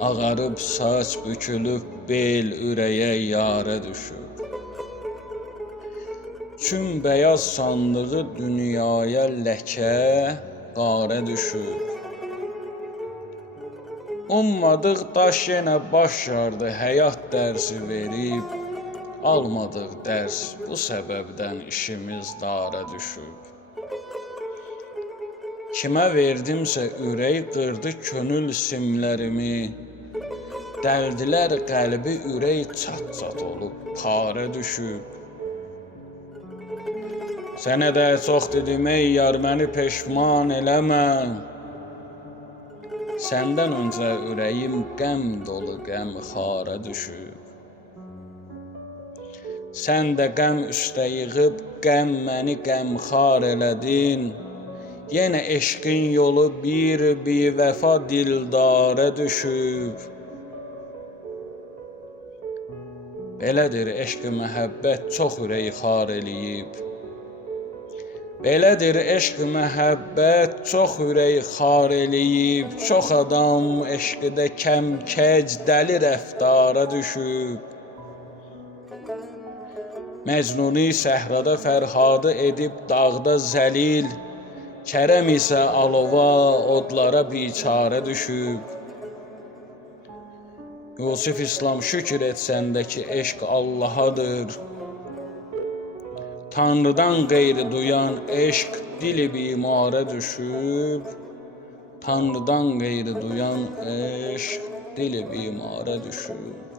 Ağarıb saç bükülüb bel ürəyə yarə düşüb. Çün bəyaz sandığı dünyaya ləkə qarə düşüb. Ummadıq daş yenə baş yardı, həyat dərsi verib. Almadıq dərs, bu səbəbdən işimiz dara düşüb. Kimə verdimsə ürək qırdı könül simlərimi. Dəldilər qəlbi ürək çat-çat olub parə düşüb. Sənə də çox dedim ey yar, məni peşman eləmə. Səndən öncə ürəyim qəm dolu qəmxara düşüb. Sən də qəm üstə yığıb qəm məni qəmxar elədin. Yenə eşqin yolu bir bivəfa dildara düşüb. Belədir eşq məhəbbət çox ürək xar eləyib. Belədir eşq məhəbbət çox ürək xar eləyib. Çox adam eşqdə kəmkəc dəli rəftara düşüb. Məcnuni səhrada Fərhadı edib dağda zəlil. Kərəm isə alova odlara biçarə düşüb. Yusif İslam şükür et səndəki eşq Allahadır. Tanrıdan qeyri duyan eşq dili bimara düşüb. Tanrıdan qeyri duyan eşq dili bimara düşüb.